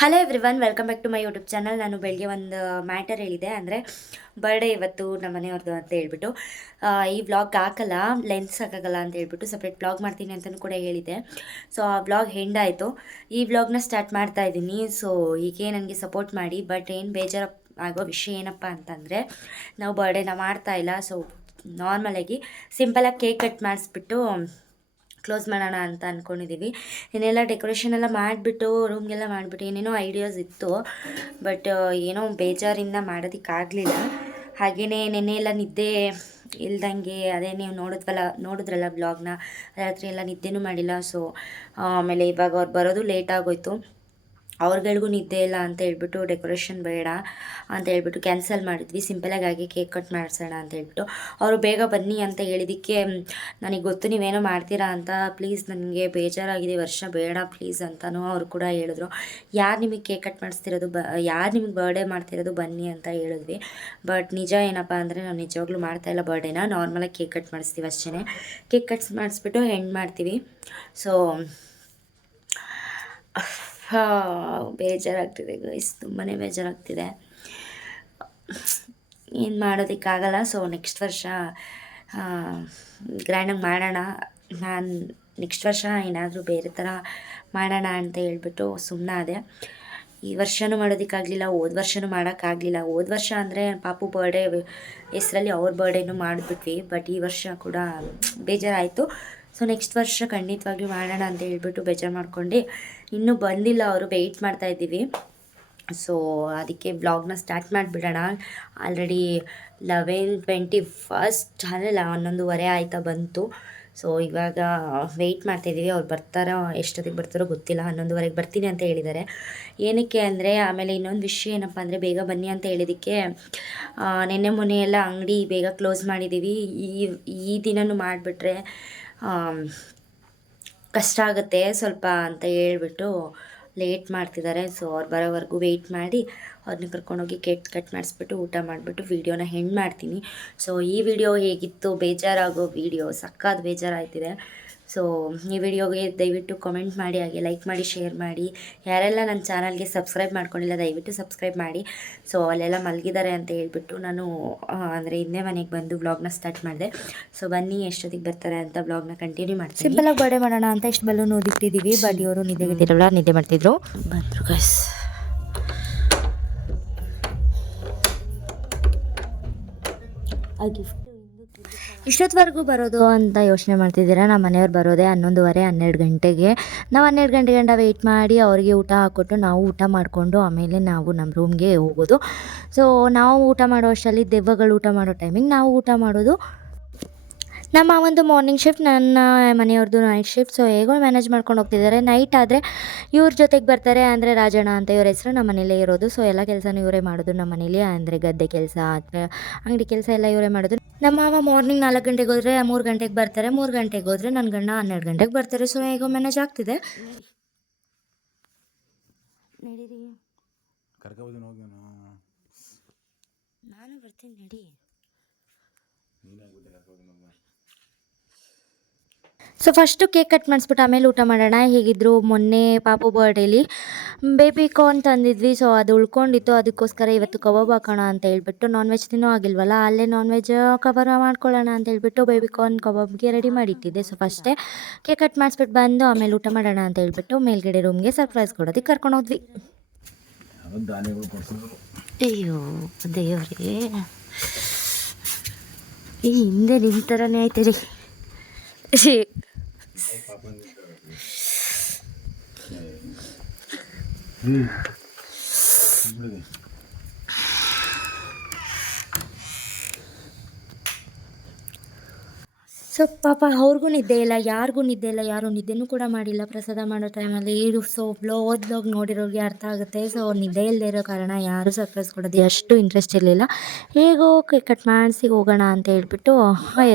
Hello everyone, welcome back to my YouTube channel. ನಾನು ಬೆಳಗ್ಗೆ ಒಂದು ಮ್ಯಾಟರ್ ಹೇಳಿದೆ, ಅಂದರೆ ಬರ್ಡೇ ಇವತ್ತು ನಮ್ಮ ಮನೆಯವ್ರದ್ದು ಅಂತ ಹೇಳ್ಬಿಟ್ಟು ಈ ವ್ಲಾಗ್ ಹಾಕಲ್ಲ, ಲೆನ್ಸ್ ಹಾಕಾಗಲ್ಲ ಅಂತ ಹೇಳ್ಬಿಟ್ಟು ಸಪ್ರೇಟ್ ವ್ಲಾಗ್ ಮಾಡ್ತೀನಿ ಅಂತಲೂ ಕೂಡ ಹೇಳಿದೆ. ಸೊ ಆ ವ್ಲಾಗ್ ಹೆಂಡ್ ಆಯಿತು. ಈ ವ್ಲಾಗ್ನ ಸ್ಟಾರ್ಟ್ ಮಾಡ್ತಾ ಇದ್ದೀನಿ. ಸೊ ಹೀಗೆ ನನಗೆ ಸಪೋರ್ಟ್ ಮಾಡಿ. ಬಟ್ ಏನು ಬೇಜಾರು ಆಗೋ ವಿಷಯ ಏನಪ್ಪ ಅಂತಂದರೆ, ನಾವು ಬರ್ಡೇನ ಮಾಡ್ತಾ ಇಲ್ಲ. ಸೊ ನಾರ್ಮಲಾಗಿ ಸಿಂಪಲಾಗಿ ಕೇಕ್ ಕಟ್ ಮಾಡಿಸ್ಬಿಟ್ಟು ಕ್ಲೋಸ್ ಮಾಡೋಣ ಅಂತ ಅಂದ್ಕೊಂಡಿದ್ದೀವಿ. ಇನ್ನೆಲ್ಲ ಡೆಕೋರೇಷನ್ ಎಲ್ಲ ಮಾಡಿಬಿಟ್ಟು ರೂಮ್ಗೆಲ್ಲ ಮಾಡಿಬಿಟ್ಟು ಏನೇನೋ ಐಡಿಯಾಸ್ ಇತ್ತು. ಬಟ್ ಏನೋ ಬೇಜಾರಿಂದ ಮಾಡೋದಕ್ಕಾಗಲಿಲ್ಲ. ಹಾಗೆಯೇ ನೆನ್ನೆ ಎಲ್ಲ ನಿದ್ದೆ ಇಲ್ದಂಗೆ, ಅದೇ ನೀವು ನೋಡಿದ್ರಲ್ಲ ಬ್ಲಾಗ್ನ, ರಾತ್ರಿ ಎಲ್ಲ ನಿದ್ದೆನೂ ಮಾಡಿಲ್ಲ. ಸೊ ಆಮೇಲೆ ಇವಾಗ ಅವ್ರು ಬರೋದು ಲೇಟ್ ಆಗೋಯ್ತು. ಅವ್ರಿಗಳಿಗೂ ನಿದ್ದೆ ಇಲ್ಲ ಅಂತ ಹೇಳ್ಬಿಟ್ಟು ಡೆಕೋರೇಷನ್ ಬೇಡ ಅಂತ ಹೇಳ್ಬಿಟ್ಟು ಕ್ಯಾನ್ಸಲ್ ಮಾಡಿದ್ವಿ. ಸಿಂಪಲಾಗಿ ಕೇಕ್ ಕಟ್ ಮಾಡಿಸೋಣ ಅಂತ ಹೇಳ್ಬಿಟ್ಟು ಅವರು ಬೇಗ ಬನ್ನಿ ಅಂತ ಹೇಳಿದ್ದಕ್ಕೆ, ನನಗೆ ಗೊತ್ತು ನೀವೇನೋ ಮಾಡ್ತೀರಾ ಅಂತ, ಪ್ಲೀಸ್ ನನಗೆ ಬೇಜಾರಾಗಿದೆ, ವರ್ಷ ಬೇಡ ಪ್ಲೀಸ್ ಅಂತಲೂ ಅವರು ಕೂಡ ಹೇಳಿದ್ರು. ಯಾರು ನಿಮಗೆ ಕೇಕ್ ಕಟ್ ಮಾಡಿಸ್ತಿರೋದು, ಯಾರು ನಿಮಗೆ ಬರ್ಡೇ ಮಾಡ್ತಿರೋದು ಬನ್ನಿ ಅಂತ ಹೇಳಿದ್ವಿ. ಬಟ್ ನಿಜ ಏನಪ್ಪ ಅಂದರೆ, ನಾವು ನಿಜವಾಗ್ಲೂ ಮಾಡ್ತಾಯಿಲ್ಲ ಬರ್ಡೇನ, ನಾರ್ಮಲಾಗಿ ಕೇಕ್ ಕಟ್ ಮಾಡಿಸ್ತೀವಿ ಅಷ್ಟೇ. ಕೇಕ್ ಕಟ್ ಮಾಡಿಸ್ಬಿಟ್ಟು ಎಂಡ್ ಮಾಡ್ತೀವಿ. ಸೊ ಬೇಜಾರಾಗ್ತಿದೆ ಗೈಸ್, ತುಂಬಾ ಬೇಜಾರಾಗ್ತಿದೆ. ಏನು ಮಾಡೋದಕ್ಕಾಗಲ್ಲ. ಸೊ ನೆಕ್ಸ್ಟ್ ವರ್ಷ ಗ್ರ್ಯಾಂಡಾಗಿ ಮಾಡೋಣ. ನಾನು ನೆಕ್ಸ್ಟ್ ವರ್ಷ ಏನಾದರೂ ಬೇರೆ ಥರ ಮಾಡೋಣ ಅಂತ ಹೇಳ್ಬಿಟ್ಟು ಸುಮ್ಮನಾದೆ. ಈ ವರ್ಷವೂ ಮಾಡೋದಕ್ಕಾಗಲಿಲ್ಲ, ಹೋದ ವರ್ಷವೂ ಮಾಡೋಕ್ಕಾಗಲಿಲ್ಲ. ಹೋದ ವರ್ಷ ಅಂದರೆ ಪಾಪು ಬರ್ಡೇ ಹೆಸರಲ್ಲಿ ಅವ್ರ ಬರ್ಡೇನೂ ಮಾಡಿಬಿಟ್ವಿ. ಬಟ್ ಈ ವರ್ಷ ಕೂಡ ಬೇಜಾರಾಯಿತು. ಸೊ ನೆಕ್ಸ್ಟ್ ವರ್ಷ ಖಂಡಿತವಾಗ್ಲೂ ಮಾಡೋಣ ಅಂತ ಹೇಳ್ಬಿಟ್ಟು ಬೇಜಾರು ಮಾಡ್ಕೊಂಡು, ಇನ್ನೂ ಬಂದಿಲ್ಲ ಅವರು, ವೆಯ್ಟ್ ಮಾಡ್ತಾಯಿದ್ದೀವಿ. ಸೊ ಅದಕ್ಕೆ ವ್ಲಾಗ್ನ ಸ್ಟಾರ್ಟ್ ಮಾಡಿಬಿಡೋಣ. ಆಲ್ರೆಡಿ 11:21 ಅಂದರೆ 11:15 ಆಯ್ತಾ ಬಂತು. ಸೊ ಇವಾಗ ವೆಯ್ಟ್ ಮಾಡ್ತಾಯಿದ್ದೀವಿ. ಅವ್ರು ಬರ್ತಾರೋ, ಎಷ್ಟೊತ್ತಿಗೆ ಬರ್ತಾರೋ ಗೊತ್ತಿಲ್ಲ. 11:15ಗೆ ಬರ್ತೀನಿ ಅಂತ ಹೇಳಿದ್ದಾರೆ. ಏನಕ್ಕೆ ಅಂದರೆ, ಆಮೇಲೆ ಇನ್ನೊಂದು ವಿಷಯ ಏನಪ್ಪ ಅಂದರೆ, ಬೇಗ ಬನ್ನಿ ಅಂತ ಹೇಳಿದ್ದಕ್ಕೆ ನೆನ್ನೆ ಮೊನ್ನೆ ಎಲ್ಲ ಅಂಗಡಿ ಬೇಗ ಕ್ಲೋಸ್ ಮಾಡಿದ್ದೀವಿ. ಈ ದಿನವೂ ಮಾಡಿಬಿಟ್ರೆ ಕಷ್ಟ ಆಗುತ್ತೆ ಸ್ವಲ್ಪ ಅಂತ ಹೇಳ್ಬಿಟ್ಟು ಲೇಟ್ ಮಾಡ್ತಿದ್ದಾರೆ. ಸೊ ಅವ್ರು ಬರೋವರೆಗೂ ವೆಯ್ಟ್ ಮಾಡಿ ಅವ್ರನ್ನ ಕರ್ಕೊಂಡೋಗಿ ಕೇಕ್ ಕಟ್ ಮಾಡಿಸ್ಬಿಟ್ಟು ಊಟ ಮಾಡಿಬಿಟ್ಟು ವೀಡಿಯೋನ ಎಂಡ್ ಮಾಡ್ತೀನಿ. ಸೊ ಈ ವಿಡಿಯೋ ಹೇಗಿತ್ತು, ಬೇಜಾರಾಗೋ ವಿಡಿಯೋ, ಸಕ್ಕತ್ತಾಗಿ ಬೇಜಾರಾಗ್ತಿದೆ. ಸೊ ಈ ವಿಡಿಯೋಗೆ ದಯವಿಟ್ಟು ಕಮೆಂಟ್ ಮಾಡಿ, ಹಾಗೆ ಲೈಕ್ ಮಾಡಿ, ಶೇರ್ ಮಾಡಿ. ಯಾರೆಲ್ಲ ನನ್ನ ಚಾನಲ್ಗೆ ಸಬ್ಸ್ಕ್ರೈಬ್ ಮಾಡ್ಕೊಂಡಿಲ್ಲ ದಯವಿಟ್ಟು ಸಬ್ಸ್ಕ್ರೈಬ್ ಮಾಡಿ. ಸೊ ಅಲ್ಲೆಲ್ಲ ಮಲಗಿದ್ದಾರೆ ಅಂತ ಹೇಳ್ಬಿಟ್ಟು ನಾನು ಅಂದರೆ ಇನ್ನೇ ಮನೆಗೆ ಬಂದು ವ್ಲಾಗ್ನ ಸ್ಟಾರ್ಟ್ ಮಾಡಿದೆ. ಸೊ ಬನ್ನಿ ಎಷ್ಟೊತ್ತಿಗೆ ಬರ್ತಾರೆ ಅಂತ ವ್ಲಾಗ್ನ ಕಂಟಿನ್ಯೂ ಮಾಡ್ತೀನಿ. ಸಿಂಪಲಾಗಿ ಬರ್ಡೇ ಮಾಡೋಣ ಅಂತ ಇಷ್ಟು ಬಲೂನ್ ಓದಿಟ್ಟಿದ್ದೀವಿ. ಬಟ್ ಇವರು ನಿದ್ದೆ ಮಾಡ್ತಿದ್ರು. ಬಂದರು ಗೈಸ್. ಆ ಗಿಫ್ಟ್ ಇಷ್ಟೊತ್ತವರೆಗೂ ಬರೋದು ಅಂತ ಯೋಚನೆ ಮಾಡ್ತಿದ್ದೀರಾ. ನಮ್ಮ ಮನೆಯವ್ರು ಬರೋದೇ 11:30 12 ಗಂಟೆಗೆ. ನಾವು 12 ಗಂಟೆ ವೆಯ್ಟ್ ಮಾಡಿ ಅವ್ರಿಗೆ ಊಟ ಹಾಕ್ಕೊಟ್ಟು ನಾವು ಊಟ ಮಾಡಿಕೊಂಡು ಆಮೇಲೆ ನಾವು ನಮ್ಮ ರೂಮ್ಗೆ ಹೋಗೋದು. ಸೊ ನಾವು ಊಟ ಮಾಡೋ ಅಷ್ಟರಲ್ಲಿ ದೆವ್ವಗಳು ಊಟ ಮಾಡೋ ಟೈಮಿಗೆ ನಾವು ಊಟ ಮಾಡೋದು. ನಮ್ಮ ಒಂದು ಮಾರ್ನಿಂಗ್ ಶಿಫ್ಟ್, ನನ್ನ ಮನೆಯವ್ರದ್ದು ನೈಟ್ ಶಿಫ್ಟ್. ಸೊ ಹೇಗೋ ಮ್ಯಾನೇಜ್ ಮಾಡ್ಕೊಂಡು ಹೋಗ್ತಿದ್ದಾರೆ. ನೈಟ್ ಆದರೆ ಇವ್ರ ಜೊತೆಗೆ ಬರ್ತಾರೆ. ಅಂದರೆ ರಾಜಣ್ಣ ಅಂತ ಇವ್ರ ಹೆಸರು. ನಮ್ಮ ಮನೇಲೇ ಇರೋದು. ಸೊ ಎಲ್ಲ ಕೆಲಸನೂ ಇವರೇ ಮಾಡೋದು ನಮ್ಮ ಮನೇಲಿ. ಅಂದರೆ ಗದ್ದೆ ಕೆಲಸ ಅಥವಾ ಅಂಗಡಿ ಕೆಲಸ ಎಲ್ಲ ಇವರೇ ಮಾಡೋದು. ನಮ್ಮ ಮಾವ ಮಾರ್ನಿಂಗ್ 4 ಗಂಟೆಗೆ ಹೋದರೆ 3 ಗಂಟೆಗೆ ಬರ್ತಾರೆ. 3 ಗಂಟೆಗೆ ಹೋದರೆ ನನ್ನ ಗಂಡ 12 ಗಂಟೆಗೆ ಬರ್ತಾರೆ. ಸೊ ಹೇಗೋ ಮ್ಯಾನೇಜ್ ಆಗ್ತಿದೆ. ನಡೀರಿ, ನಾನು ಬರ್ತೀನಿ ನಡಿ. ಸೊ ಫಸ್ಟು ಕೇಕ್ ಕಟ್ ಮಾಡಿಸ್ಬಿಟ್ಟು ಆಮೇಲೆ ಊಟ ಮಾಡೋಣ. ಹೇಗಿದ್ರು ಮೊನ್ನೆ ಪಾಪು ಬರ್ಡೇಲಿ ಬೇಬಿ ಕಾರ್ನ್ ತಂದಿದ್ವಿ. ಸೊ ಅದು ಉಳ್ಕೊಂಡಿತ್ತು. ಅದಕ್ಕೋಸ್ಕರ ಇವತ್ತು ಕಬಾಬ್ ಹಾಕೋಣ ಅಂತ ಹೇಳ್ಬಿಟ್ಟು, ನಾನ್ ವೆಜ್ ತಿನ್ನೋ ಆಗಿಲ್ವಲ್ಲ, ಅಲ್ಲೇ ನಾನ್ ವೆಜ್ ಕಬಾಬ್ ಮಾಡ್ಕೊಳ್ಳೋಣ ಅಂತ ಹೇಳ್ಬಿಟ್ಟು ಬೇಬಿ ಕಾರ್ನ್ ಕಬಾಬ್ಗೆ ರೆಡಿ ಮಾಡಿಟ್ಟಿದ್ದೆ. ಸೊ ಫಸ್ಟೇ ಕೇಕ್ ಕಟ್ ಮಾಡಿಸ್ಬಿಟ್ಟು ಬಂದು ಆಮೇಲೆ ಊಟ ಮಾಡೋಣ ಅಂತ ಹೇಳ್ಬಿಟ್ಟು ಮೇಲ್ಗಡೆ ರೂಮ್ಗೆ ಸರ್ಪ್ರೈಸ್ ಕೊಡೋದಕ್ಕೆ ಕರ್ಕೊಂಡು ಹೋದ್ವಿ. ಅಯ್ಯೋ ದೇವ್ರೇ, ಈ ಹಿಂದೆ ನಿಮ್ಮ ಥರನೇ ಆಯ್ತು ರೀ. ಸೊ ಪಾಪ ಅವ್ರಿಗೂ ನಿದ್ದೆ ಇಲ್ಲ, ಯಾರಿಗೂ ನಿದ್ದೆ ಇಲ್ಲ, ಯಾರೂ ನಿದ್ದೆನೂ ಕೂಡ ಮಾಡಿಲ್ಲ ಪ್ರಸಾದ ಮಾಡೋ ಟೈಮಲ್ಲಿ. ಇದು ಸೊ ವ್ಲಾಗ್ ನೋಡಿರೋರಿಗೆ ಅರ್ಥ ಆಗುತ್ತೆ. ಸೊ ನಿದ್ದೆ ಇಲ್ಲದೆ ಇರೋ ಕಾರಣ ಯಾರೂ ಸರ್ಪ್ರೈಸ್ ಕೊಡೋದು ಅಷ್ಟು ಇಂಟ್ರೆಸ್ಟ್ ಇರಲಿಲ್ಲ. ಹೇಗೋ ಕೇಕ್ ಕಟ್ ಮಾಡಿಸಿ ಹೋಗೋಣ ಅಂತ ಹೇಳ್ಬಿಟ್ಟು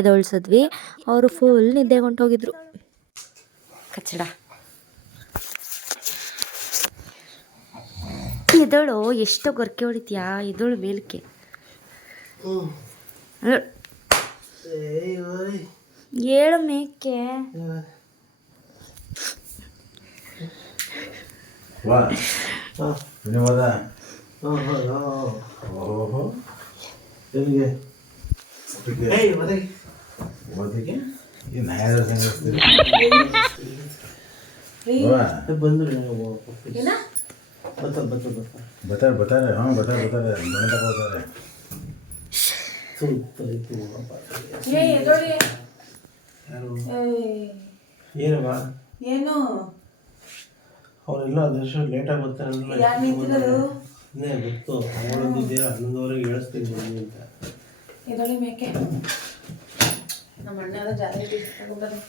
ಎದೊಳಿಸಿದ್ವಿ. ಅವರು ಫುಲ್ ನಿದ್ದೆಗೆ ಹೊಂಟೋಗಿದ್ರು. ಕಚ್ಚಡ ಎದಳು, ಎಷ್ಟು ಗೊರಕೆ ಹೊಡಿತೀಯಾ, ಎದಳು ಮೇಲಕ್ಕೆ. ಏಳು ಮೇಕೆ. ಹೋದ ಓಹೋ ಎಲ್ಲಿಗೆ ಓದಿಗೆ ಈ ನ್ಯಾಯದ ಸಂಗತಿ ಬಂದ್ರು ಬರ್ತಾರೆ ಹಾಂ ಬರ್ತಾರೆ ಮನೆ ತಕ ಹೋಗ್ತಾರೆ ಏನಮ್ಮ ಏನು ಅವರೆಲ್ಲ ಅದಷ್ಟು ಲೇಟಾಗಿ ಬರ್ತಾರೆ ಇನ್ನೇ ಗೊತ್ತು ಅವಳೊಂದಿದ್ದೀರ 11:00 ಹೇಳಿಸ್ತೀನಿ ಬನ್ನಿ ಅಂತ ಇದೊಳಿ ಮೇಕೆ ನಮ್ಮ ಅಣ್ಣ ಜಾಸ್ತಿ ತಗೊಂಡ್ಬಂದು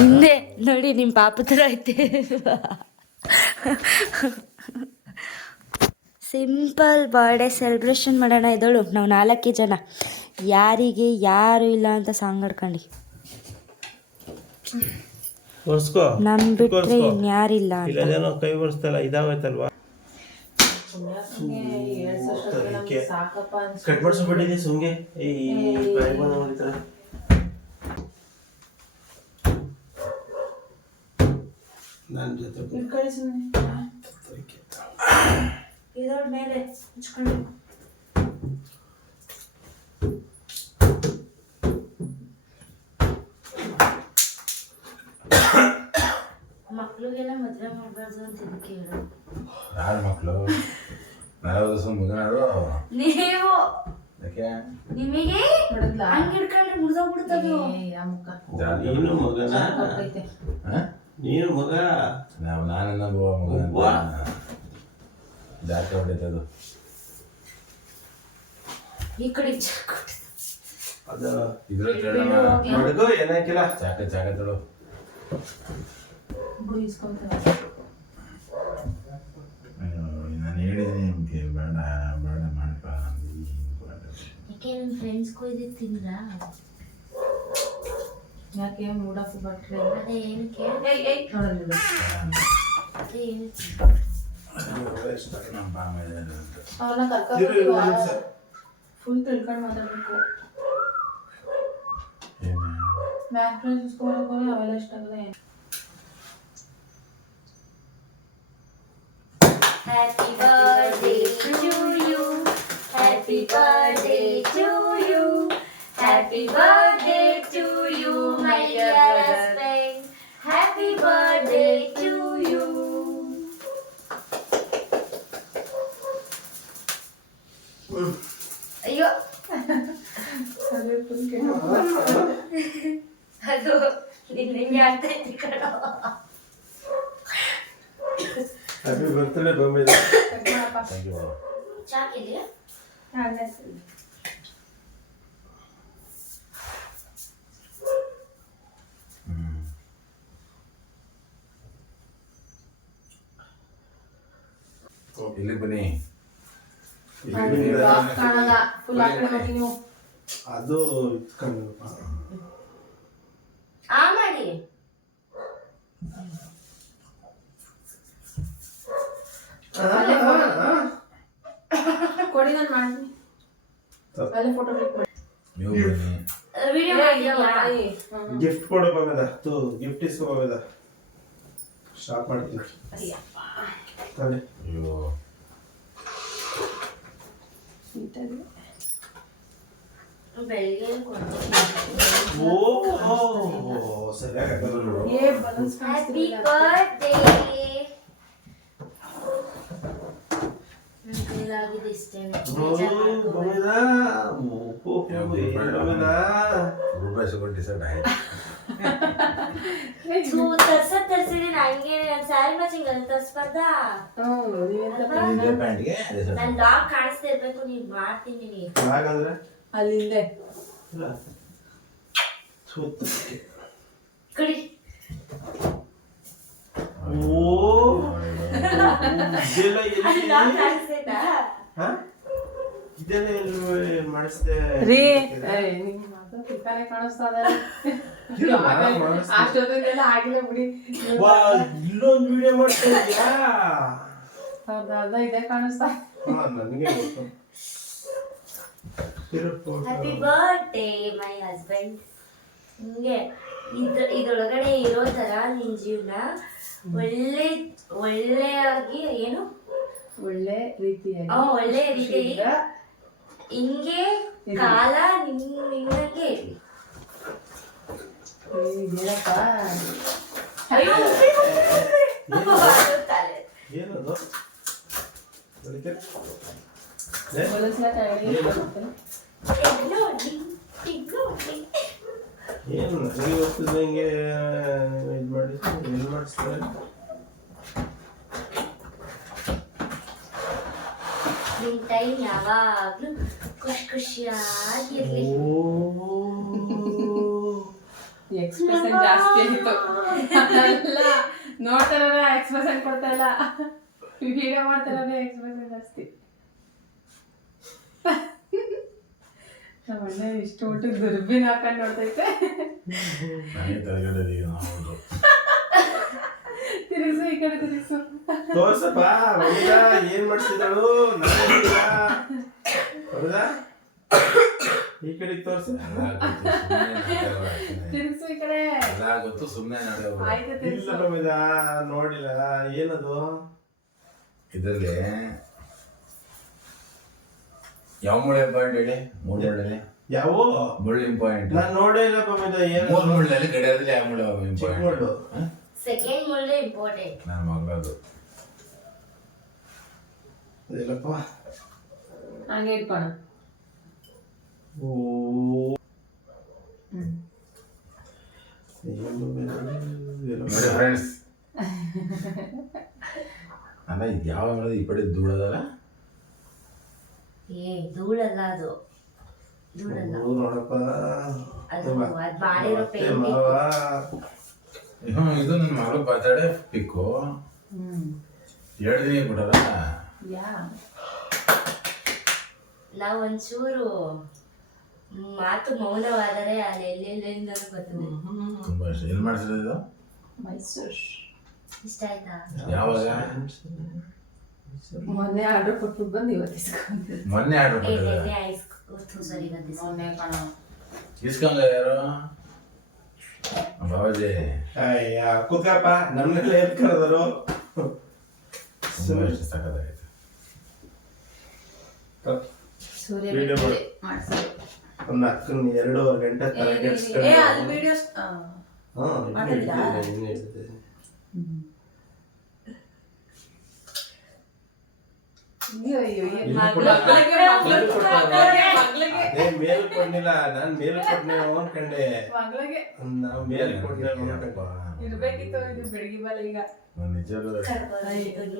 ಹಿಂದೆ ನೋಡಿ ನಿಮ್ಮ ಪಾಪ ಥರ ಐತೆ. ಸಿಂಪಲ್ ಬರ್ಡೇ ಸೆಲೆಬ್ರೇಷನ್ ಮಾಡೋಣ ಎದಳು. ನಾವು 4 ಜನ, ಯಾರಿಗೆ ಯಾರು ಇಲ್ಲ ಅಂತ ಸಾಂಗ್ ಹಾಡ್ಕೊಂಡು ಒರ್ಸ್ಕೋ ನಮ್ ಬಿಟ್ರೆ ಇನ್ಯಾರಿಲ್ಲ ಅಂತ. ಇಲ್ಲದೇನೋ ಕೈ ಒರೆಸ್ತಲ್ಲ ಇದಾಗೋಯ್ತಲ್ವಾ ಸಾಕಪ್ಪ ಕಟ್ ಮಾಡಿಸ್ಬಿಟ್ಟಿದ್ದೆ ಸುಮ್ಗೆ ಈ ಮಾಡಿತಾರೆ ನನ್ನ ಜೊತೆ ಇಟ್ಕೊಳ್ಳಿ ಸುಮ್ಮನೆ ಇದರ ಮೇಲೆ ಹಚ್ಕೊಂಡು ಮಕ್ಳಿಗೆಲ್ಲ ಮದುವೆ ಮಾಡಬಾರ್ದು ಅಂತ ಇದಕ್ಕೆ ಹೇಳು. ಯಾರು ಮಕ್ಕಳು 40 ವರ್ಷ ಮಗನಾರು ನೀವು ಯಾಕೆ ನಿಮಗೆ ನೋಡಿದ್ಲಾ ಹಂಗೆ ಹಿಡ್ಕೊಂಡ್ರೆ ಮುರಿದೋಗ್ಬಿಡ್ತದು. ನೀನು ಮಗನ ನೀನು ಮಗ ನಾನನ್ನ ಮಗ ಜಾತ್ರೆ ಹೊಡಿತದು ಈ ಕಡೆ ಅದು ಇದ್ರಲ್ಲಿ ಮಡಗು ಏನಾಕಿಲ್ಲ ಚಾಕ ತಳು ನಾನು ಹೇಳಿದ್ದೀನಿ ನಿಮಗೆ ಬೇಡ ಬೇಡ ಮಾಡಪ್ಪ ಯಾಕೆ ನಿಮ್ಮ ಫ್ರೆಂಡ್ಸ್ ಕೊಯ್ದು ತಿಂದ್ರಾ? ಯಾಕೆ ಮೂಡ್ ಆಫ್ ಬಟ್ರೆ ಅದೇ ಏನಕ್ಕೆ ನೋಡೋದಿಲ್ಲ ಅದೇ ಏನಕ್ಕೆ ನಮ್ಮ ಬಾಮ ಇದ್ದಾರೆ ಅಂತ ಅವನ್ನ ಕರ್ಕೊಂಡು ಫುಲ್ ತಿಳ್ಕೊಂಡು ಮಾತಾಡ್ಬೇಕು. ಏನು ಮ್ಯಾಕ್ ಫ್ರೆಂಡ್ಸ್ ಅವೆಲ್ಲ ಇಷ್ಟ ಆಗಲ್ಲ. ಏನು Happy birthday to you. Happy birthday to you. Happy birthday to you, my dear husband. Happy birthday to you. ಅಯ್ಯೋ ಅದು ನಿನ್ನೆ ಆಗ್ತಾ ಇತ್ತು ಕಣೋ. ಹ್ಯಾಪಿ ಬರ್ತ್ಡೇ ಬಂದಿದೆ ಥ್ಯಾಂಕ್ ಯು ಚಾಕಿಲಿ ಇಲ್ಲಿ ಬನ್ನಿ ಕಾಣಲ್ಲ ಫುಲ್ ಹಾಕೊಂಡು ನೀವು ಅದು ಇಟ್ಕೊಂಡು ಆ ಮಾಡಿ ಕೊಡಿ ನಾನು ಮಾಡ್ತೀನಿ. ಅಲ್ಲೇ ಫೋಟೋ ಕ್ಲಿಕ್ ಮಾಡಿ ನೀವು ಬನ್ನಿ ವಿಡಿಯೋ ಮಾಡಿ. ಗಿಫ್ಟ್ ಕೊಡೋ ಬಂದ ತು ಗಿಫ್ಟ್ ಇಸ್ಕೊ ಬಂದ ಸ್ಟಾಪ್ ಮಾಡ್ತೀನಿ ತಾನೆ ಅಯ್ಯೋ ಬೆಳಿಗ್ಗೆ ಓ ಸರಿಯಾಗಿ ಹಾಕಿದ್ರು ನೋಡು ಏ ಬಲೂನ್ಸ್ ಹ್ಯಾಪಿ ಬರ್ತ್ಡೇ. ನನ್ನ ಕೈಲಾಗಿದೆ ಇಷ್ಟೇ. ಬಂದ ರೂಪಾಯಿ ಸಿಗೋ ಡಿಸೈಡ್ ಆಯ್ತು ತರ್ಸಿದೀನಿ ಹಂಗೆ ಸ್ಯಾರಿ ಮ್ಯಾಚಿಂಗ್ ಅಲ್ಲಿ ತರ್ಸ್ಬಾರ್ದಾ? ಇದೇ ಪ್ಯಾಂಟ್ಗೆ ನನ್ ಲಾಗ್ ಕಾಣಿಸ್ತಾ ಇರ್ಬೇಕು. ನೀವ್ ಮಾಡ್ತೀನಿ ಹಾಗಾದ್ರೆ ಅಲ್ಲಿಂದೆ ಕಡಿ. ಓ ಇದೆಲ್ಲ ಅಲ್ಲಿ ಲಾಗ್ ಎಲ್ಲಿ ಕಾಣಿಸ್ತೈತಾ? ಇದೆಲ್ಲ ಎಲ್ಲಿ ಮಾಡಿಸ್ದೆ ರೀ ನಿಮ್ಮ ಮಾತು ಪಿಕಾನೆ ಕಾಣಿಸ್ತಾ ಅಷ್ಟೊತ್ತಿಗೆಲ್ಲ ಆಗಿಲ್ಲ ಬಿಡಿ. ವಾ ಇಲ್ಲೊಂದು ವಿಡಿಯೋ ಮಾಡ್ತಾ ಇದೆಯಾ ಅರ್ಧ ಇದೇ ಕಾಣಿಸ್ತಾ. ನನಗೆ ಗೊತ್ತು ಹ್ಯಾಪಿ ಬರ್ತ್ಡೇ ಮೈ ಹಸ್ಬೆಂಡ್. ಹಿಂಗೆ ಇದ್ರೊಳಗಡೆ ಇರೋ ಥರ ನಿನ್ನ ಜೀವನ ಒಳ್ಳೆಯಾಗಿ ಏನು ಒಳ್ಳೆ ರೀತಿಯಾಗಿ ಒಳ್ಳೆ ರೀತಿಯಾಗಿ ಹಿಂಗೆ ಕಾಲ ನಿನ್ನಂಗೆ ಹೇಳಪ್ಪ. ಅಯ್ಯೋ ಏನದು ಏನು ನನಗೆ ಗೊತ್ತಿದ್ದಂಗೆ ಇದು ಮಾಡಿ ಏನು ಮಾಡಿಸ್ತಾರೆ. ನಿನ್ ಟೈಮ್ ಯಾವಾಗ್ಲೂ ಖುಷಿಯಾಗಿರ್ಲಿ. ಎಕ್ಸ್ಪ್ರೆಷನ್ ಜಾಸ್ತಿ ಆಯ್ತು. ಅಲ್ಲ ನೋಡ್ತಾರ ಎಕ್ಸ್ಪ್ರೆಷನ್ ಕೊಡ್ತಾ ಇಲ್ಲ, ವಿಡಿಯೋ ಮಾಡ್ತಾರ ಎಕ್ಸ್ಪ್ರೆಷನ್ ಜಾಸ್ತಿ. ನಮ್ಮ ಅಣ್ಣ ಇಷ್ಟು ಊಟಕ್ಕೆ ದುರ್ಬಿನ್ ಹಾಕೊಂಡು ನೋಡ್ತೈತೆ. ತಿರುಗಿಸು ಈ ಕಡೆ ತಿರುಗಿಸು. ತೋರ್ಸಪ್ಪ ಏನ್ ಮಾಡಿಸಿದಳು ಹೌದಾ? ಈ ಕಡೆಗೆ ತೋರ್ಸ. ತಿರುಗಿಸು ಈ ಕಡೆ. ಗೊತ್ತು ಸುಮ್ಮನೆ ಆಯ್ತು ತಿರುಗಿಸು. ನೋಡಿಲ್ಲ ಏನದು ಇದರಲ್ಲಿ ಯಾವ ಮೂಳೆ ಇಂಪಾರ್ಟೆಂಟ್ ಹೇಳಿ? ಮೂರು ಮೂಳೆಯಲ್ಲಿ ಯಾವ ಮುಳ್ಳು ಇಂಪಾರ್ಟೆಂಟ್? ನಾನು ನೋಡೇ ಇಲ್ಲ ಪಮಿದ. ಏನು ಮೂರು ಮುಳ್ಳೆಲ್ಲಿ ಗಡಿಯಾರದಲ್ಲಿ ಯಾವ ಮೂಳೆ ಇಂಪಾರ್ಟೆಂಟ್? Second ಮುಳ್ಳೆ important. ನನ್ನ ಮಗಳದು ಅದಿಲ್ಲಪ್ಪ. ಹಂಗೆ ಇಟ್ಕೋಣ. ಓ ನೋಡಿ ಫ್ರೆಂಡ್ಸ್, ಅಲ್ಲ ಇದು ಯಾವ ಮಾಡೋದು ಈ ಕಡೆ ಧೂಳದಲ್ಲ? ಧೂಳಲ್ಲ, ಅದು ಧೂಳಲ್ಲ. ನೋಡಪ್ಪ ಅದು ಮಾಡಿರೋ ಪೇಂಟಿಂಗ್. ಇದು ನನ್ನ ಮಗಳು ಬರ್ತಡೇ ಪಿಕ್ಕು. 2 ದಿನ ಕೊಡಲ್ಲ. ನಾವು ಒಂಚೂರು ಮಾತು ಮೌನವಾದರೆ ಅಲ್ಲಿ ಎಲ್ಲೆಲ್ಲಿಂದ ಬರ್ತದೆ. ತುಂಬಾ ಇಷ್ಟ. ಎಲ್ಲಿ ಮಾಡಿಸಿರೋದು ಇದು? ಮೈಸೂರು. ಇಷ್ಟ ಆಯ್ತಾ? ಯಾವಾಗ? ಮೊನ್ನೆ ಆರ್ಡರ್ ಕೊಟ್ಟು ಬಂದು ಇವತ್ತು ಇಸ್ಕೊಂಡಿದ್ದೆ. ಮೊನ್ನೆ ಆರ್ಡರ್ ಕೊಟ್ಟಿದ್ದಾರೆ. ಮೊನ್ನೆ ಕಣ. ಇಸ್ಕೊಂಡ ಯಾರು? ಬಾಬಾಜಿ. ಅಯ್ಯ ಕೂತ್ಕಪ್ಪ, ನಮ್ಮನ್ನೆಲ್ಲ ಏನ್ ಕರೆದರು? ತುಂಬಾ ಇಷ್ಟ, ಸಕ್ಕತ್ತಾಗೈತೆ. ಸೂರ್ಯ ವಿಡಿಯೋ ಬಿಟ್ಟರೆ ಮಾಡ್ಸೋದು. ಒಂದು ಅಕ್ಕನ 2.5 ಗಂಟೆ ತರ ಏ ಅದು ವಿಡಿಯೋಸ್ ಮಾಡಿದ್ರಾ? ಮೇಲ್ ಕೊಡ್ಲಿಲ್ಲ, ನಾನ್ ಮೇಲ್ ಕೊಡ್ಲಿಲ್ಲ ಅನ್ಕಂಡೆ. ನಾವು ಮೇಲ್ ಕೊಡ್ಲಿಲ್ಲ ಇರ್ಬೇಕಿತ್ತು ಇದು ಬೆಳಗ್ಗೆ ಬಾಲ. ಈಗ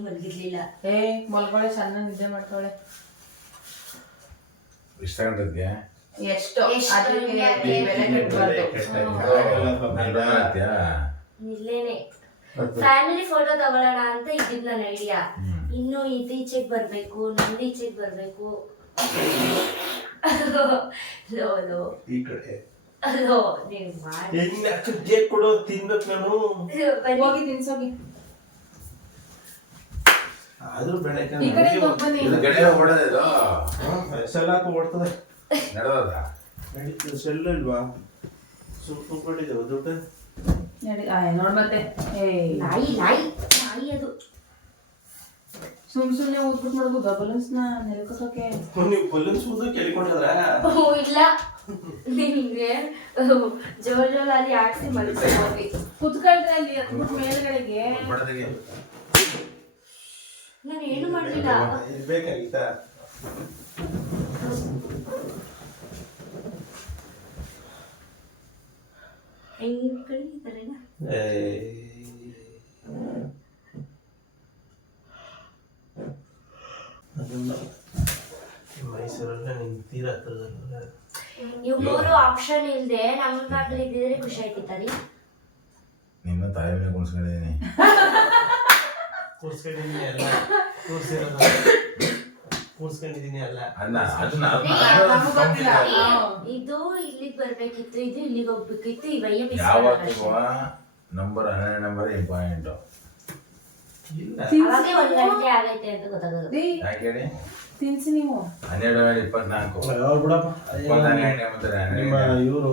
ಮಲಗಿರ್ಲಿಲ್ಲ. ಏ ಮಲ್ಗೊಳೆ ಚೆನ್ನಾಗಿ ನಿದ್ದೆ ಮಾಡ್ತಾಳೆ. ಇಷ್ಟ ಕಂಡದ್ಗೆ ಎಷ್ಟು ಅದಕ್ಕೆ ಬೆಲೆ ಕಟ್ಟಬಾರ್ದು. ಇಲ್ಲೇನೆ ಫ್ಯಾಮಿಲಿ ಫೋಟೋ ತಗೊಳ್ಳೋಣ ಅಂತ ಇದ್ದಿದ್ ನನ್ನ ಐಡಿಯಾ. ಇನ್ನು ಈಚೆಗೆ ಬರ್ಬೇಕು, ನಂದು ಈಚೆಗೆ ಬರ್ಬೇಕು. ಲೋ ಈ ಕಡೆ ಲೋ ನೀವು ಮಾಡಿ ಕೇಕ್ ಕೊಡೋ ತಿನ್ಬೇಕು ನಾನು. ಹೋಗಿ ತಿನ್ಸೋಗಿ. ಆದ್ರೂ ಬೆಳಗ್ಗೆ ಈ ಕಡೆ ಬನ್ನಿ. ಗಡಿಯಾರ ಓಡೋದಿಲ್ಲ. ಸೆಲ್ಲಾಕು ಓಡ್ತದೆ. ನಡೆದ ನಡೀತದೆ. ಸೆಲ್ಲು ಇಲ್ವಾ? ಸ್ವಲ್ಪ ಕೊಟ್ಟಿದ್ದೇವೆ ದುಡ್ಡು. ನೋಡ್ ಮತ್ತೆ ನಾಯಿ ನಾಯಿ ನಾಯಿ ಅದು. ಸುಮ್ನೆ ಓದ್ಬಿಟ್ಟು ಮಾಡ್ಬೋದ ಬಲೂನ್ಸ್ನ ನೆಲ್ಕೋಸೋಕೆ. ನೀವು ಬಲೂನ್ಸ್ ಊದು ಕೇಳಿಕೊಂಡ್ರ? ಇಲ್ಲ, ನಿಮ್ಗೆ ಜೋರಾಗಿ ಆಡ್ಸಿ ಮಲಗಿಸಿ ಹೋಗಿ ಕುತ್ಕೊಳ್ರಿ ಅಲ್ಲಿ ಹತ್ಬಿಟ್ಟು ಮೇಲ್ಗಡೆಗೆ. ನಾನು ಏನು ಮಾಡಲಿಲ್ಲ. ಇರ್ಬೇಕಾಗಿತ್ತಾ? ಹೆಂಗ್ ಕಳೀತಾರೇನ? ಮೈಸೂರಲ್ಲ ನಿನ್ ತೀರಾ ಹತ್ರದಲ್ಲ. ನೀವು 3 ಆಪ್ಷನ್ ಇಲ್ದೆ ನಮ್ಮ ಮಕ್ಳು ಇದ್ದಿದ್ರೆ ಖುಷಿ ಆಯ್ತಿತ್ತರಿ. ನಿಮ್ಮ ತಾಯಿ ಮನೆ ಕುಣಿಸ್ಕೊಂಡಿದ್ದೀನಿ. ಕೂರ್ಸ್ಕೊಂಡಿದ್ದೀನಿ ಅಲ್ಲ, ಕೂರ್ಸ್ಕೊಂಡಿದ್ದೀನಿ ಅಲ್ಲ. ಇದು ಇಲ್ಲಿಗೆ ಬರ್ಬೇಕಿತ್ತು, ಇದು ಇಲ್ಲಿಗೆ ಹೋಗ್ಬೇಕಿತ್ತು. ಇವಯ್ಯ ಯಾವತ್ತಿಗೂ ನಂಬರ್ 12 ನಂಬರ್ ಇಂಪಾರ್ಟೆಂಟ್. ಅವಾಗೆ 1 ಗಂಟೆ ಆಗೈತೆ ಅಂತ ಗೊತ್ತಾಗೋದು. ಯಾಕೆ ಹೇಳಿ? ತಿನ್ಸಿ ನೀವು 12-24 ಬಿಡಪ್ಪ. ನಿಮ್ಮ ಇವರು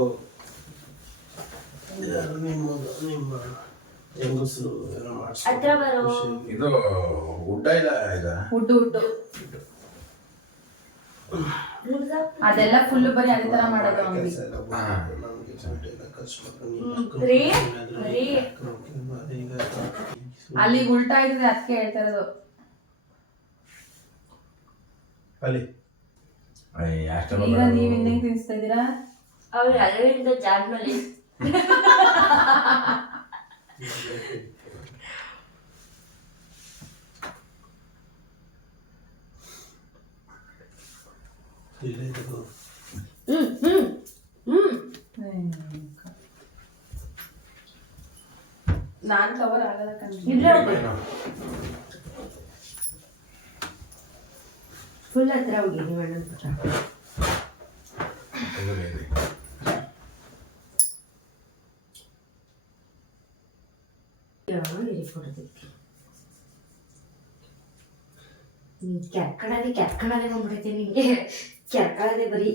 ನಿಮ್ಮ ಹೆಂಗಸರು ಏನೋ ಹತ್ರ ಬರೋ. ಇದು ಊಟ ಇಲ್ಲ ಈಗ ಉಡ್ಡು ಅದೆಲ್ಲ ಫುಲ್ ಬರೀ ಅದೇ ತರ ಮಾಡೋದು ಅವ್ನಿಗೆ. ಅಲ್ಲಿ ಉಲ್ಟಾ ಇದ್ರೆ ಅದಕ್ಕೆ ಹೇಳ್ತಾ ಇರೋದು. ಅಲ್ಲಿ ಈಗ ನೀವ್ ಇನ್ನೇನ್ ತಿನ್ಸ್ತಾ ಇದೀರಾ? ಅವ್ರು ಅಲ್ಲಿಂದ ಜಾಗ್ನಲ್ಲಿ ನಾನ್ ಕವರ್ ಆಗಲ್ಲ ಫುಲ್ ಹತ್ರ ಹೋಗಿ ನೀವು ಕೆರ್ಕಣದೆ ಬಂದ್ಬಿಡೈತೆ ನಿಂಗೆ. ಕೆರ್ಕಳದೆ ಬರೀ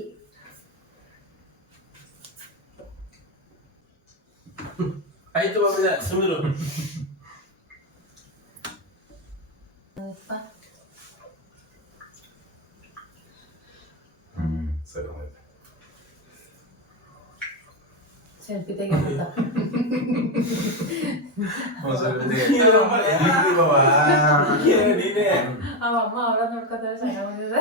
ಆಯ್ತು ಬಾಬಾ ಸುಮಿರು. ಸರಿ ಸೆಲ್ಫಿ ತೆಗಿಯೋದ ಅವಮ್ಮ ಅವರ ನೋಡ್ಕೊತಾರೆ ಚೆನ್ನಾಗಿದ್ರೆ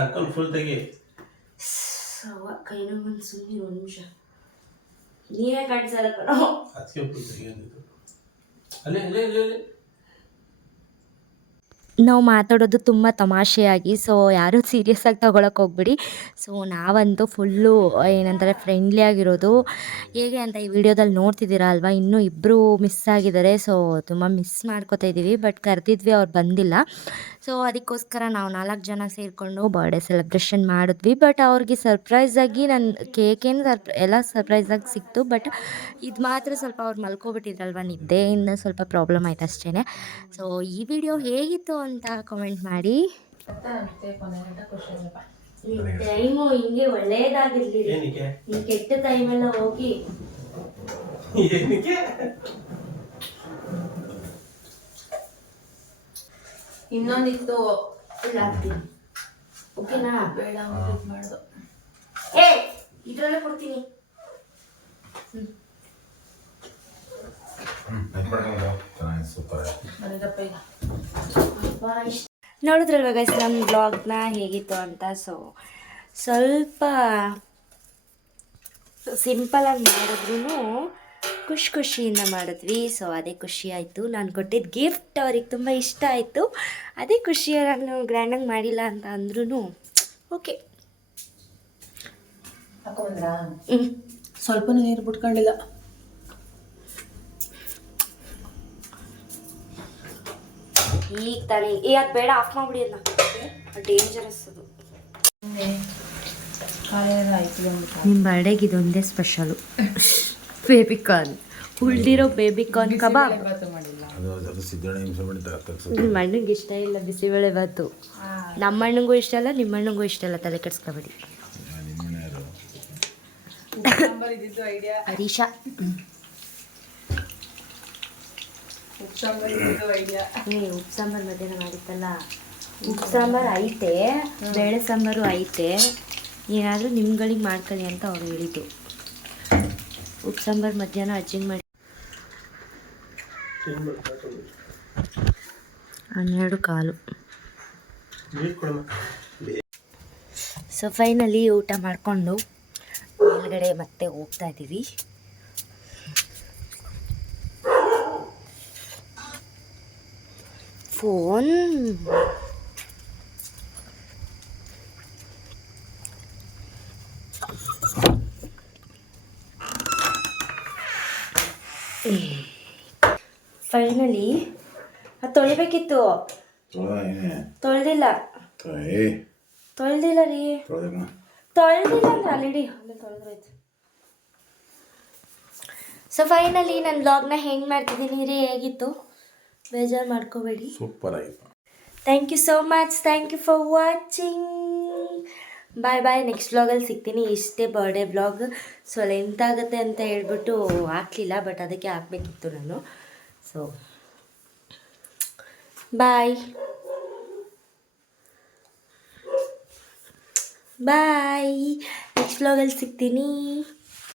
ಅಂಕಲ್ ಫುಲ್ ತೆಗಿ. ಕೈನ ಒಂದು ಸುಮ್ಮನೆ ಒಂದು ನಿಮಿಷ ನೀನೇ ಕಾಣಿಸಲ್ಲ ಕಣೋ. ಅದಕ್ಕೆ ಫುಲ್ ತೆಗಿ ಅಂದಿದ್ದು. ಅಲ್ಲೇ ಅಲ್ಲೇ ಅಲ್ಲೇ ಅಲ್ಲೇ ನಾವು ಮಾತಾಡೋದು ತುಂಬ ತಮಾಷೆಯಾಗಿ, ಸೊ ಯಾರೂ ಸೀರಿಯಸ್ಸಾಗಿ ತೊಗೊಳಕ್ಕೆ ಹೋಗ್ಬಿಡಿ. ಸೊ ನಾವಂತೂ ಫುಲ್ಲು ಏನಂತಾರೆ ಫ್ರೆಂಡ್ಲಿ ಆಗಿರೋದು. ಹೇಗೆ ಅಂತ ಈ ವಿಡಿಯೋದಲ್ಲಿ ನೋಡ್ತಿದ್ದೀರಾ ಅಲ್ವಾ, ಇನ್ನೂ ಇಬ್ಬರು ಮಿಸ್ ಆಗಿದ್ದಾರೆ. ಸೊ ತುಂಬ ಮಿಸ್ ಮಾಡ್ಕೋತಾ ಇದ್ದೀವಿ, ಬಟ್ ಕರೆದಿದ್ವಿ ಅವ್ರು ಬಂದಿಲ್ಲ. ಸೊ ಅದಕ್ಕೋಸ್ಕರ ನಾವು 4 ಜನ ಸೇರಿಕೊಂಡು ಬರ್ಡೇ ಸೆಲೆಬ್ರೇಷನ್ ಮಾಡಿದ್ವಿ. ಬಟ್ ಅವ್ರಿಗೆ ಸರ್ಪ್ರೈಸಾಗಿ ನನ್ನ ಕೇಕೇನು ಎಲ್ಲ ಸರ್ಪ್ರೈಸಾಗಿ ಸಿಕ್ತು. ಬಟ್ ಇದು ಮಾತ್ರ ಸ್ವಲ್ಪ ಅವ್ರು ಮಲ್ಕೊಬಿಟ್ಟಿದ್ರಲ್ವ, ನಿದ್ದೆಯಿಂದ ಸ್ವಲ್ಪ ಪ್ರಾಬ್ಲಮ್ ಆಯ್ತು ಅಷ್ಟೇ. ಸೊ ಈ ವಿಡಿಯೋ ಹೇಗಿತ್ತು ಅಂತ ಕಮೆಂಟ್ ಮಾಡಿ. ಟೈಮು ಹಿಂಗೆ ಒಳ್ಳೇದಾಗಿರ್ಲಿ, ಏನಕ್ಕೆ ಈ ಕೆಟ್ಟ ಟೈಮೆಲ್ಲ ಹೋಗಿ. ಏನಕ್ಕೆ ಇನ್ನೊಂದಿತ್ತು ಫುಲ್ ಹಾಕ್ತೀನಿ, ಓಕೆನಾ? ಬೇಡ ಮಾಡೋದು. ಏ ಇದ್ರಲ್ಲೇ ಕೊಡ್ತೀನಿ. ಸೂಪರ್. ನೋಡಿದ್ರಲ್ವ ಗೈಸ್ ನಮ್ಮ ಬ್ಲಾಗ್ನ ಹೇಗಿತ್ತು ಅಂತ. ಸೊ ಸ್ವಲ್ಪ ಸಿಂಪಲಾಗಿ ಮಾಡಿದ್ರೂ ಖುಷಿಯಿಂದ ಮಾಡಿದ್ವಿ. ಸೊ ಅದೇ ಖುಷಿ ಆಯಿತು. ನಾನು ಕೊಟ್ಟಿದ್ದ ಗಿಫ್ಟ್ ಅವ್ರಿಗೆ ತುಂಬ ಇಷ್ಟ ಆಯಿತು. ಅದೇ ಖುಷಿ. ನಾನು ಗ್ರ್ಯಾಂಡಾಗಿ ಮಾಡಿಲ್ಲ ಅಂತ ಅಂದ್ರೂ ಓಕೆ. ಹಾಕೊಂಡ್ರಾ? ಸ್ವಲ್ಪ ನೀರು ಬಿಟ್ಕೊಂಡಿಲ್ಲ. ಈಗ ತಾನೇ ಅದು ಬೇಡ, ಆಫ್ ಮಾಡಿಬಿಡಿ ಅದನ್ನ, ಡೇಂಜರಸ್ ಅದು. ನಿಮ್ಮ ಬರ್ಡೇಗೆ ಇದೊಂದೇ ಸ್ಪೆಷಲು, ಬೇಬಿಕಾರ್ನ್. ಉಳ್ದಿರೋ ಬೇಬಿಕಾರ್ನ್ ಕಬಾಬ್. ನಿಮ್ಮ ಅಣ್ಣಂಗೆ ಇಷ್ಟ ಇಲ್ಲ ಬಿಸಿಬೇಳೆ ಬಾತು. ನಮ್ಮ ಅಣ್ಣಂಗೂ ಇಷ್ಟ ಇಲ್ಲ, ನಿಮ್ಮ ಅಣ್ಣಂಗೂ ಇಷ್ಟ ಇಲ್ಲ, ತಲೆ ಕೆಡಿಸ್ಕೊಬೇಡಿ. ಹರೀಶಾ ಉಪ್ಪು ಸಾಂಬಾರು ಮಧ್ಯಾಹ್ನ ಮಾಡಿತ್ತಲ್ಲ, ಉಪ್ಪು ಸಾಂಬಾರು ಐತೆ, ಬೇಳೆ ಸಾಂಬಾರು ಐತೆ, ಏನಾದರೂ ನಿಮ್ಗಳಿಗೆ ಮಾಡ್ಕೊಳ್ಳಿ ಅಂತ ಅವ್ರು ಹೇಳಿದ್ದು. ಉಪ್ಪು ಸಾಂಬಾರು ಮಧ್ಯಾಹ್ನ ಅಜ್ಜಿಗೆ ಮಾಡಿ 12:15. ಸೊ ಫೈನಲಿ ಊಟ ಮಾಡಿಕೊಂಡು ಮೇಲ್ಗಡೆ ಮತ್ತೆ ಹೋಗ್ತಾ ಇದ್ದೀವಿ. ಫೋನ್ ಫೈನಲಿ ಅದು ತೊಳಿಬೇಕಿತ್ತು, ತೊಳೆದಿಲ್ಲ ರೀ, ತೊಳೆದಿಲ್ಲ ಅಂದ್ರೆ ಆಲ್ರೆಡಿ ಅಲ್ಲೇ ತೊಳೆದ್ರಾಯ್ತು. ಸೊ ಫೈನಲಿ ನನ್ನ ಬ್ಲಾಗ್ನ ಹೆಂಗೆ ಮಾಡ್ತಿದ್ದೀನಿ ರೀ, ಹೇಗಿತ್ತು ಬೇಜಾರು ಮಾಡ್ಕೋಬೇಡಿ. ಸೂಪರ್ ಆಗಿತ್ತು. Thank you so much, thank you for watching. Bye bye. Next ವ್ಲಾಗಲ್ಲಿ ಸಿಗ್ತೀನಿ. ಇಷ್ಟೇ ಬರ್ಡೇ ವ್ಲಾಗ್. ಸೊ ಲೆಂತ್ ಆಗುತ್ತೆ ಅಂತ ಹೇಳ್ಬಿಟ್ಟು ಹಾಕಲಿಲ್ಲ, ಬಟ್ ಅದಕ್ಕೆ ಹಾಕಬೇಕಿತ್ತು ನಾನು. So bye bye. ನೆಕ್ಸ್ಟ್ ವ್ಲಾಗಲ್ಲಿ ಸಿಗ್ತೀನಿ.